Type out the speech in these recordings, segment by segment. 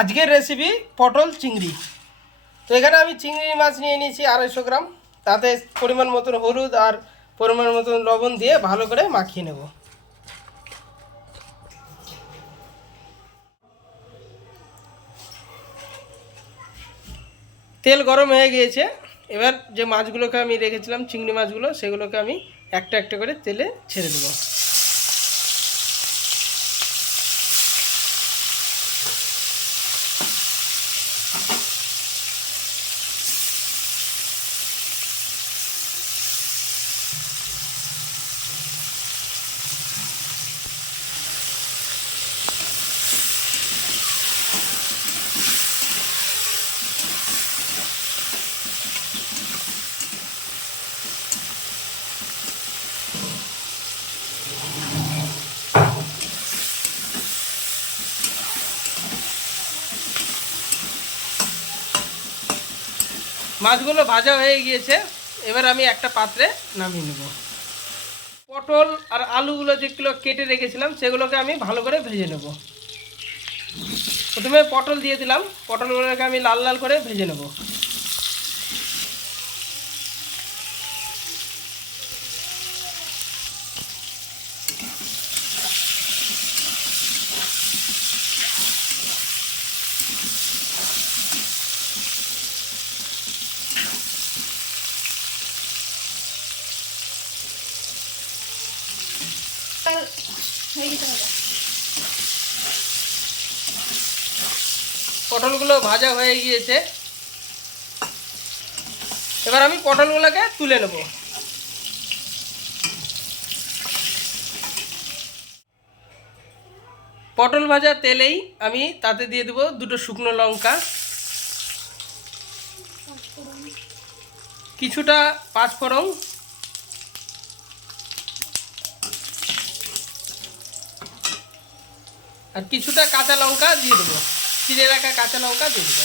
আজকের রেসিপি পটল চিংড়ি। তো এখানে আমি চিংড়ি মাছ নিয়ে নিয়েছি আড়াইশো গ্রাম। তাতে পরিমাণ মতন হলুদ আর পরিমাণ মতন লবণ দিয়ে ভালো করে মাখিয়ে নেব। তেল গরম হয়ে গিয়েছে। এবার যে মাছগুলোকে আমি রেখেছিলাম, চিংড়ি মাছগুলো, সেগুলোকে আমি একটা একটা করে তেলে ছেড়ে দেবো। মাছগুলো ভাজা হয়ে গিয়েছে। এবার আমি একটা পাত্রে নামিয়ে নেব। পটল আর আলুগুলো যেগুলো কেটে রেখেছিলাম, সেগুলোকে আমি ভালো করে ভেজে নেব। প্রথমে পটল দিয়ে দিলাম। পটলগুলোকে আমি লাল লাল করে ভেজে নেব। পটলগুলো ভাজা হয়ে গিয়েছে। এবার আমি পটলগুলোকে তুলে নেব। পটল ভাজা তেলেই আমি তাতে দিয়ে দেবো দুটো শুকনো লঙ্কা। কিছুটা পাঁচফোড়ন আর কিছুটা কাঁচা লঙ্কা দিয়ে দেবো। চিড়ে রাখা কাঁচা লঙ্কা দিয়ে দেবো।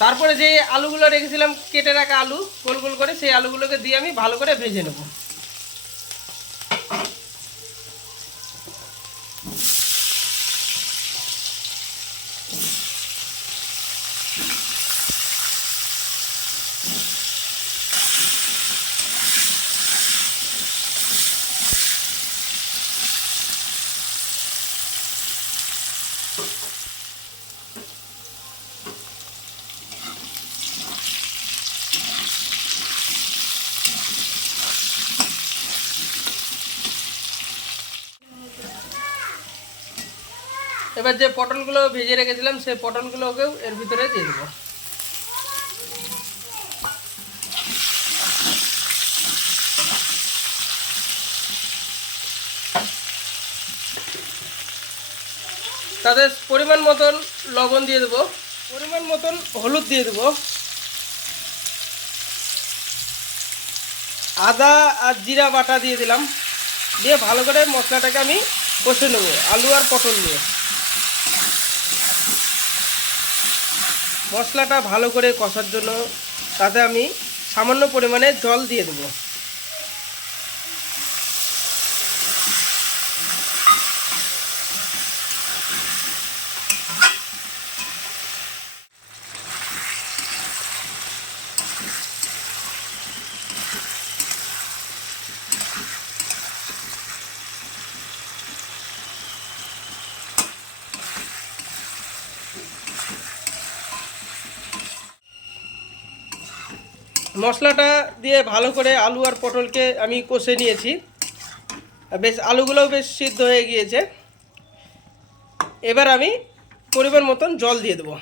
তারপরে যে আলুগুলো রেখেছিলাম, কেটে রাখা আলু, গোল গোল করে সেই আলুগুলোকে দিয়ে আমি ভালো করে ভেজে নেব। এবার যে পটলগুলো ভেজে রেখেছিলাম, সেই পটলগুলোকেও এর ভিতরে দিয়ে দেবো। তাদের পরিমাণ মতন লবণ দিয়ে দেবো। পরিমাণ মতন হলুদ দিয়ে দেবো। আদা আর জিরা বাটা দিয়ে দিলাম। দিয়ে ভালো করে মশলাটাকে আমি কষে নেব, আলু আর পটল দিয়ে। মশলাটা ভালো করে কষার জন্য তাতে আমি সামান্য পরিমাণে জল দিয়ে দেবো। মশলাটা দিয়ে ভালো করে আলু আর পটলকে আমি কষে নিয়েছি। বেশ, আলুগুলোও বেশ সিদ্ধ হয়ে গিয়েছে। এবার আমি পরিমাণ মতন জল দিয়ে দেবো।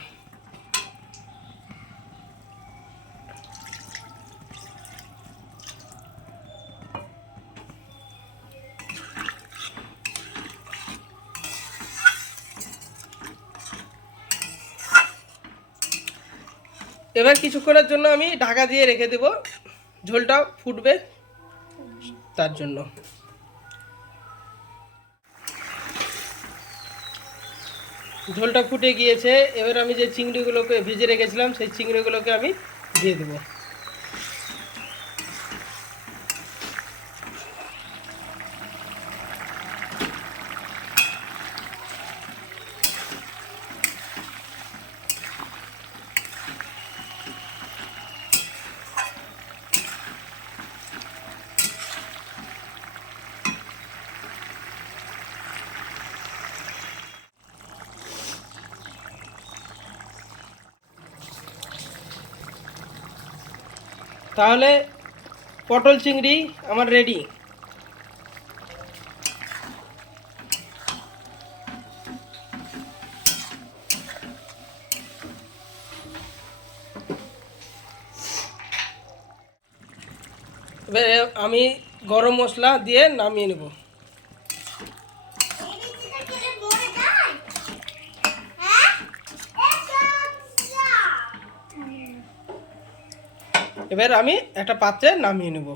এবার কিছুক্ষণের জন্য আমি ঢাকা দিয়ে রেখে দেব। ঝোলটা ফুটবে তার জন্য। ঝোলটা ফুটে গিয়েছে। এবার আমি যে চিংড়িগুলোকে ভেজে রেখেছিলাম, সেই চিংড়িগুলোকে আমি দিয়ে দেবো। তাহলে পটল চিংড়ি আমার রেডি আমি গরম মশলা দিয়ে নামিয়ে নেব। এবার আমি একটা পাত্রে নামিয়ে নেব।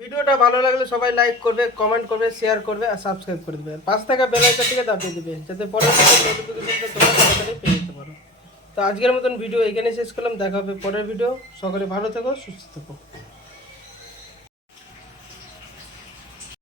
ভিডিওটা ভালো লাগলে সবাই লাইক করবে কমেন্ট করবে শেয়ার করবে আর সাবস্ক্রাইব করে দেবে। পাঁচ টাকা থাকা দাবিয়ে দেবে, যাতে পরের নোটিফিকেশনটা তোমরা তাড়াতাড়ি পেয়ে যেতে পারো। তো আজকের মতন ভিডিও এখানে শেষ করলাম, দেখা হবে পরের ভিডিও সকলে ভালো থেকো, সুস্থ থেকো।